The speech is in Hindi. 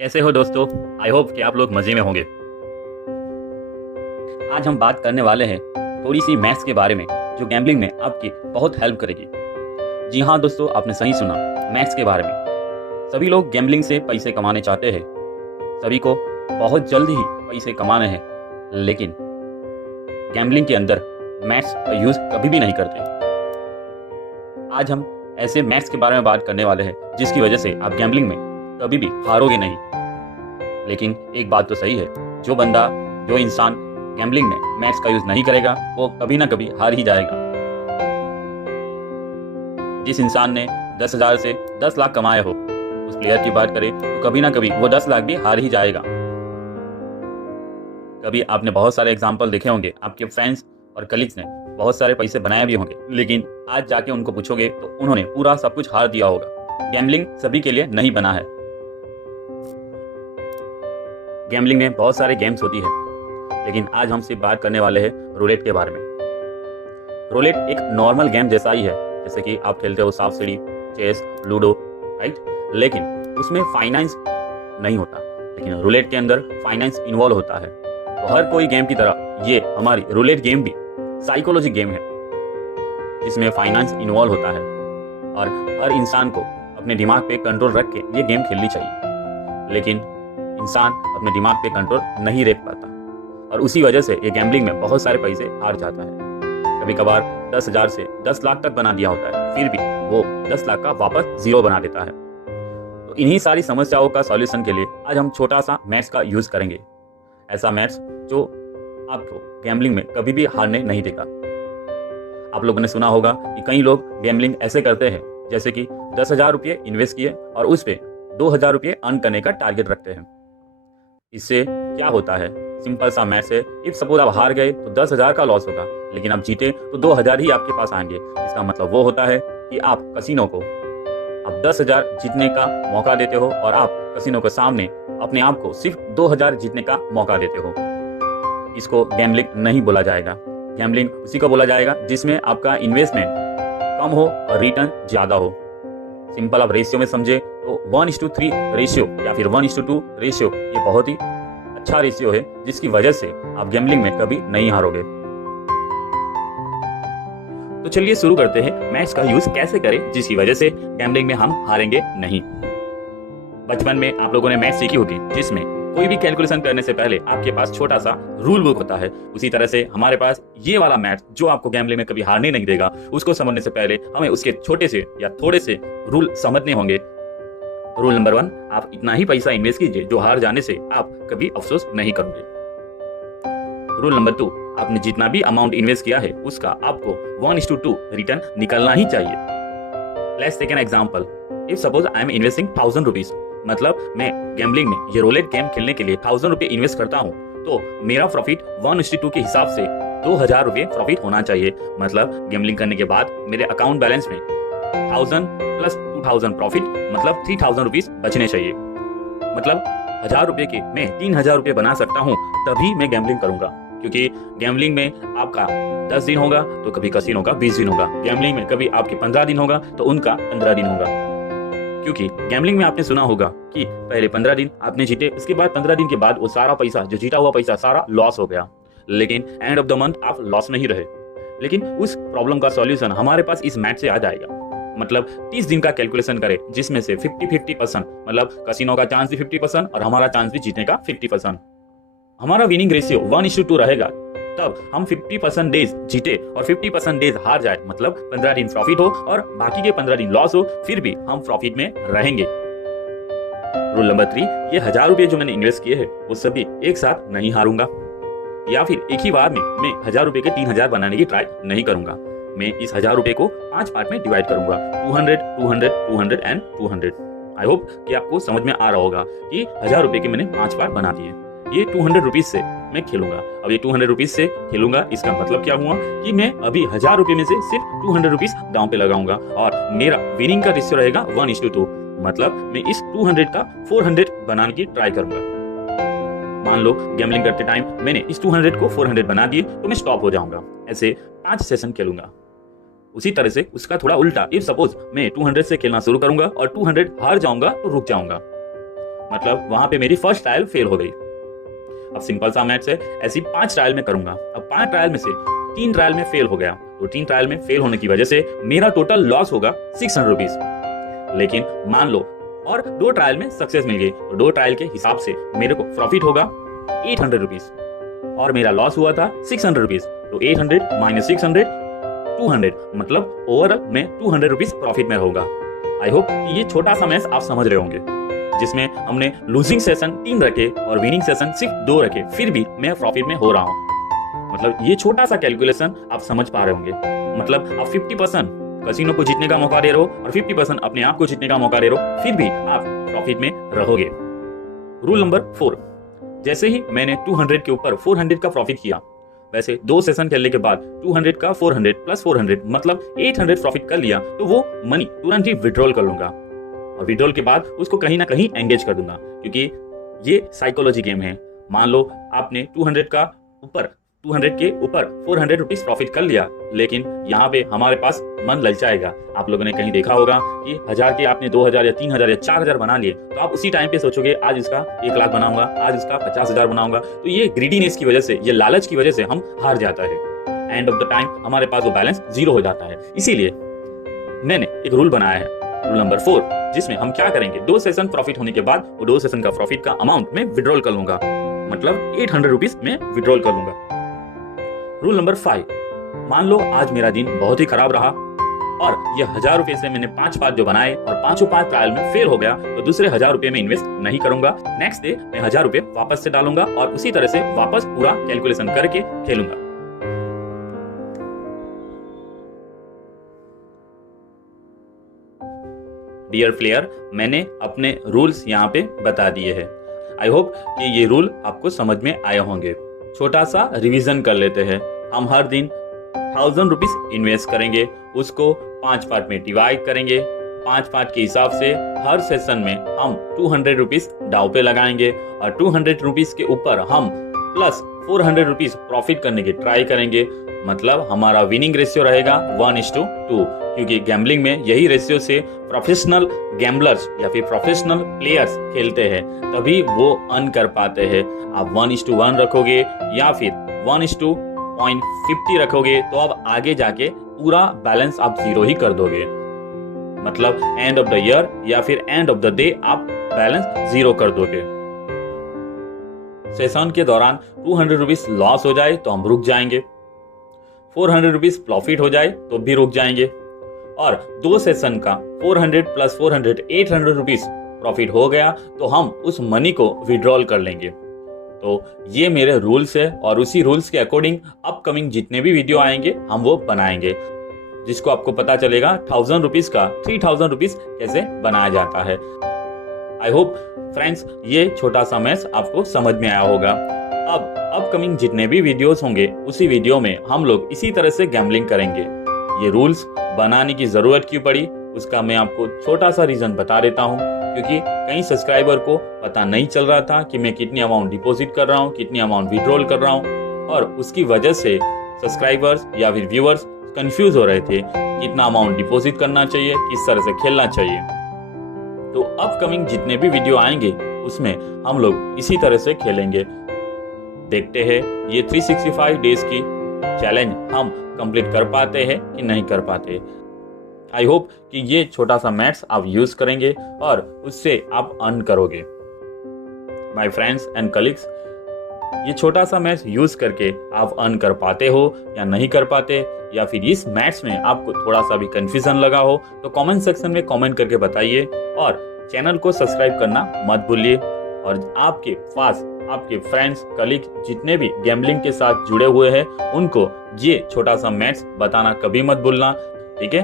कैसे हो दोस्तों। आई होप कि आप लोग मज़े में होंगे। आज हम बात करने वाले हैं थोड़ी सी मैथ्स के बारे में जो गैम्बलिंग में आपकी बहुत हेल्प करेगी। जी हाँ दोस्तों, आपने सही सुना, मैथ्स के बारे में। सभी लोग गैम्बलिंग से पैसे कमाने चाहते हैं, सभी को बहुत जल्द ही पैसे कमाने हैं, लेकिन गैम्बलिंग के अंदर मैथ्स का यूज़ कभी भी नहीं करते। आज हम ऐसे मैथ्स के बारे में बात करने वाले हैं जिसकी वजह से आप गैम्बलिंग में कभी भी हारोगे नहीं। लेकिन एक बात तो सही है, जो इंसान गैम्बलिंग में मैथ्स का यूज नहीं करेगा वो कभी ना कभी हार ही जाएगा। जिस इंसान ने 10,000 से 10 लाख कमाए हो, उस प्लेयर की बात करें तो कभी ना कभी वो 10 लाख भी हार ही जाएगा। कभी आपने बहुत सारे एग्जाम्पल देखे होंगे, आपके फ्रेंड्स और कलीग्स ने बहुत सारे पैसे बनाए भी होंगे, लेकिन आज जाके उनको पूछोगे तो उन्होंने पूरा सब कुछ हार दिया होगा। गैम्बलिंग सभी के लिए नहीं बना है। गैम्बलिंग में बहुत सारे गेम्स होती है, लेकिन आज हम सिर्फ बात करने वाले हैं रूलेट के बारे में। रूलेट एक नॉर्मल गेम जैसा ही है, जैसे कि आप खेलते हो सांप सीढ़ी, चेस, लूडो, राइट। लेकिन उसमें फाइनेंस नहीं होता, लेकिन रूलेट के अंदर फाइनेंस इन्वॉल्व होता है। तो हर कोई गेम की तरह ये हमारी रूलेट गेम भी साइकोलॉजी गेम है, जिसमें फाइनेंस इन्वॉल्व होता है और हर इंसान को अपने दिमाग पे कंट्रोल रख के ये गेम खेलनी चाहिए। लेकिन इंसान अपने दिमाग पे कंट्रोल नहीं रख पाता और उसी वजह से ये गैम्बलिंग में बहुत सारे पैसे हार जाता है। कभी कभार 10,000 से 10 लाख तक बना दिया होता है, फिर भी वो 10 लाख का वापस जीरो बना देता है। तो इन्हीं सारी समस्याओं का सॉल्यूशन के लिए आज हम छोटा सा मैथ्स का यूज करेंगे। ऐसा मैथ्स जो आपको गैम्बलिंग में कभी भी हारने नहीं देगा। आप लोगों ने सुना होगा कि कई लोग गैम्बलिंग ऐसे करते हैं, जैसे कि 10,000 रुपये इन्वेस्ट किए और उस पे 2,000 रुपये अर्न करने का टारगेट रखते हैं। इससे क्या होता है, सिंपल सा मैथ्स है। इफ सपोज आप हार गए तो 10,000 का लॉस होगा, लेकिन आप जीते तो 2,000 ही आपके पास आएंगे। इसका मतलब वो होता है कि आप कसिनो को आप 10,000 जीतने का मौका देते हो और आप कसिनो के सामने अपने आप को सिर्फ 2,000 जीतने का मौका देते हो। इसको गैम्बलिंग नहीं बोला जाएगा। गैम्बलिंग उसी को बोला जाएगा जिसमें आपका इन्वेस्टमेंट कम हो और रिटर्न ज्यादा हो। सिंपल आप रेशियो में समझे तो 1:3 रेशियो या फिर 1:2 रेशियो ये बहुत ही अच्छा रेशियो है, जिसकी वजह से आप गैम्बलिंग में कभी नहीं हारोगे। तो चलिए शुरू करते हैं, मैथ्स का यूज कैसे करें जिसकी वजह से गैम्बलिंग में हम हारेंगे नहीं। बचपन में आप लोगों ने मैथ्स सीखी होगी, जिसमें कोई भी कैलकुलेशन करने से पहले आपके पास छोटा सा रूल बुक होता है। उसी तरह से हमारे पास ये वाला मैथ्स जो आपको गैम्बलिंग में कभी हारने नहीं देगा, उसको समझने से पहले हमें उसके छोटे से या थोड़े से रूल समझने होंगे। रूल नंबर 1, आप इतना ही पैसा इन्वेस्ट कीजिए जो हार जाने से आप कभी अफसोस नहीं करोगे। रूल नंबर 2, आपने जितना भी अमाउंट इन्वेस्ट किया है उसका आपको 1:2 रिटर्न निकलना ही चाहिए। Let's take an example. If suppose I am investing 1,000 rupees, मतलब मैं गैम्बलिंग में ये रूलेट गेम खेलने के लिए 1,000 रुपये इन्वेस्ट करता हूँ, तो मेरा प्रॉफिट 1:2 के हिसाब से 2,000 रुपये प्रॉफिट होना चाहिए। मतलब गैम्बलिंग करने के बाद मेरे अकाउंट बैलेंस में 1,000 प्लस 2,000 प्रॉफिट, मतलब 3,000 रुपीज बचने चाहिए। मतलब 1,000 रुपये के मैं 3,000 रुपये बना सकता हूँ, तभी मैं गैम्बलिंग करूंगा। क्योंकि गैम्बलिंग में आपका 10 दिन होगा तो कभी कसिनो का 20 दिन होगा। गैम्बलिंग में कभी आपके 15 दिन होगा तो उनका 15 दिन होगा। क्योंकि गैम्बलिंग में आपने सुना होगा कि पहले 15 दिन आपने जीते, उसके बाद 15 दिन के बाद वो सारा पैसा, जो जीता हुआ पैसा सारा लॉस हो गया, लेकिन एंड ऑफ द मंथ आप लॉस नहीं रहे। लेकिन उस प्रॉब्लम का सॉल्यूशन हमारे पास इस मैथ से आ जाएगा। मतलब 30 दिन का कैलकुलेशन करें, जिसमें से 50-50%, मतलब कसिनो का चांस भी 50% और हमारा चांस भी जीतने का 50%। हमारा विनिंग रेशियो 1:2 रहेगा, तब हम 50% डेज जीते और 50% डेज हार जाए, मतलब 15 दिन प्रॉफिट हो और बाकी के 15 दिन लॉस हो, फिर भी हम प्रॉफिट में रहेंगे। रूल नंबर 3, ये 1,000 रुपये जो मैंने इन्वेस्ट किए हैं वो सभी एक साथ नहीं हारूंगा, या फिर एक ही बार में मैं 1,000 रुपये के 3,000 बनाने की ट्राई नहीं करूंगा। मैं इस 1,000 रुपये को 5 पार्ट में डिवाइड करूंगा, 200, 200, 200 एंड 200। आई होप कि आपको समझ में आ रहा होगा कि 1,000 रुपये के मैंने 5 पार्ट बना दिए। ये 200 रुपीज से मैं खेलूंगा। अब ये 200 रुपीज से खेलूंगा, इसका मतलब क्या हुआ कि मैं अभी 1,000 रुपये में से सिर्फ 200 रुपीज दांव पे लगाऊंगा और मेरा विनिंग का रेशियो रहेगा 1:2। मतलब मैं इस 200 का 400 बनाने की ट्राई करूंगा। मान लो गैम्बलिंग करते टाइम मैंने इस 200 को 400 बना दिए तो मैं स्टॉप हो जाऊंगा। ऐसे 5 सेशन खेलूंगा। उसी तरह से उसका थोड़ा उल्टा, इफ सपोज मैं 200 से खेलना शुरू करूंगा और 200 हार जाऊंगा तो रुक जाऊंगा। मतलब वहां पे मेरी फर्स्ट ट्रायल फेल हो गई। अब सिंपल सा मैथ्स है, ऐसी 5 ट्रायल में करूंगा। अब 5 ट्रायल में से 3 ट्रायल में फेल हो गया, तो 3 ट्रायल में फेल होने की वजह से मेरा टोटल लॉस होगा 600 रुपीज। लेकिन मान लो और 2 ट्रायल में सक्सेस मिल गई, तो 2 ट्रायल के हिसाब से मेरे को प्रॉफिट होगा 800 रुपीज और मेरा लॉस हुआ था 600 रुपीज। तो 800 माइनस 600 200, मतलब ओवरऑल में 200 रुपीज प्रॉफिट में होगा। आई होप कि ये छोटा सा मैथ्स आप समझ रहे होंगे, जिसमें हमने लूजिंग सेशन 3 रखे और विनिंग सेशन सिर्फ 2 रखे, फिर भी मैं प्रॉफिट में हो रहा हूँ। मतलब ये छोटा सा कैलकुलेशन आप समझ पा रहे होंगे। मतलब आप 50% कसिनो को जीतने का मौका दे रहे हो और 50% अपने आप को जीतने का मौका दे रहे हो, फिर भी आप प्रॉफिट में रहोगे। रूल नंबर 4, जैसे ही मैंने 200 के ऊपर 400 का प्रॉफिट किया, वैसे 2 सेशन खेलने के बाद 200 का 400 प्लस 400 मतलब 800 प्रॉफिट कर लिया, तो वो मनी तुरंत ही विड्रॉल कर लूंगा और विड्रॉल के बाद उसको कहीं ना कहीं एंगेज कर दूंगा, क्योंकि ये साइकोलॉजी गेम है। मान लो आपने 200 के ऊपर 400 रुपीज प्रॉफिट कर लिया, लेकिन यहाँ पे हमारे पास मन ललचाएगा। आप लोगों ने कहीं देखा होगा कि 1000 के आपने 2000 या 3000 या 4000 बना लिए, तो आप उसी टाइम पे सोचोगे आज इसका 1 लाख बनाऊंगा, आज इसका 50,000 बनाऊंगा। तो ये ग्रीडीनेस की वजह से, ये लालच की वजह से हम हार जाता है। एंड ऑफ द टाइम हमारे पास वो बैलेंस 0 हो जाता है। इसीलिए मैंने एक रूल बनाया है, रूल नंबर 4, जिसमें हम क्या करेंगे, 2 सेशन प्रॉफिट होने के बाद वो 2 सेशन का प्रॉफिट का अमाउंट में विड्रॉल कर लूंगा, मतलब 800 रुपीज में विड्रॉल कर लूंगा। रूल नंबर 5, मान लो आज मेरा दिन बहुत ही खराब रहा और ये 1000 रुपए से मैंने 5 जो बनाए और 5 ट्रायल में फेल हो गया, तो दूसरे 1000 रुपए में इन्वेस्ट नहीं करूंगा। नेक्स्ट डे मैं 1000 रुपए वापस से डालूंगा और उसी तरह से वापस पूरा कैलकुलेशन करके खेलूंगा। डियर प्लेयर, मैंने अपने रूल्स यहाँ पे बता दिए हैं। आई होप कि ये रूल आपको समझ में आए होंगे। छोटा सा रिवीजन कर लेते हैं। हम हर दिन 1000 रुपीज इन्वेस्ट करेंगे, उसको 5 पार्ट में डिवाइड करेंगे। 5 पार्ट के हिसाब से हर सेशन में हम 200 रुपीज दाव पे लगाएंगे और 200 रुपीज के ऊपर हम प्लस 400 रुपीज प्रॉफिट करने की ट्राई करेंगे। मतलब हमारा विनिंग रेशियो रहेगा 1:2, क्योंकि गैम्बलिंग में यही रेशियो से प्रोफेशनल गैम्बलर्स या फिर प्रोफेशनल प्लेयर्स खेलते हैं, तभी वो अर्न कर पाते हैं। आप 1:1 रखोगे या फिर 1:0.50 रखोगे, तो अब आगे जाके पूरा बैलेंस आप 0 ही कर दोगे। मतलब एंड ऑफ द ईयर या फिर एंड ऑफ द डे आप बैलेंस 0 कर दोगे। सेशन के दौरान 200 रुपीज लॉस हो जाए तो हम रुक जाएंगे, 400 रुपीज प्रॉफिट हो जाए तो भी रुक जाएंगे, और 2 सेशन का 400 प्लस 400 800 रुपीज प्रॉफिट हो गया तो हम उस मनी को विड्रॉल कर लेंगे। तो ये मेरे रूल्स है और उसी रूल्स के अकॉर्डिंग अपकमिंग जितने भी वीडियो आएंगे हम वो बनाएंगे, जिसको आपको पता चलेगा 1000 रुपीज का 3000 रुपीज कैसे बनाया जाता है। आई होप फ्रेंड्स ये छोटा सा मैथ्स आपको समझ में आया होगा। अब अपकमिंग जितने भी वीडियोस होंगे उसी वीडियो में हम लोग इसी तरह से गैम्बलिंग करेंगे। ये रूल्स बनाने की जरूरत क्यों पड़ी उसका मैं आपको छोटा सा रीजन बता देता हूँ, क्योंकि कई सब्सक्राइबर को पता नहीं चल रहा था कि मैं कितनी अमाउंट डिपॉजिट कर रहा हूँ, कितनी अमाउंट विड्रॉल कर रहा हूँ, और उसकी वजह से सब्सक्राइबर्स या फिर व्यूअर्स कंफ्यूज हो रहे थे कितना अमाउंट डिपॉजिट करना चाहिए, किस तरह से खेलना चाहिए। तो अपकमिंग जितने भी वीडियो आएंगे उसमें हम लोग इसी तरह से खेलेंगे। देखते हैं ये 365 डेज की चैलेंज हम कंप्लीट कर पाते हैं कि नहीं कर पाते। आई होप कि ये छोटा सा मैथ्स आप यूज करेंगे और उससे आप अर्न करोगे। माय फ्रेंड्स एंड कलीग्स, ये छोटा सा मैथ्स यूज करके आप अर्न कर पाते हो या नहीं कर पाते, या फिर इस मैथ्स में आपको थोड़ा सा भी कंफ्यूजन लगा हो तो कमेंट सेक्शन में कमेंट करके बताइए, और चैनल को सब्सक्राइब करना मत भूलिए। और आपके पास आपके फ्रेंड्स कलीग जितने भी गैम्बलिंग के साथ जुड़े हुए हैं उनको ये छोटा सा मैथ्स बताना कभी मत भूलना, ठीक है।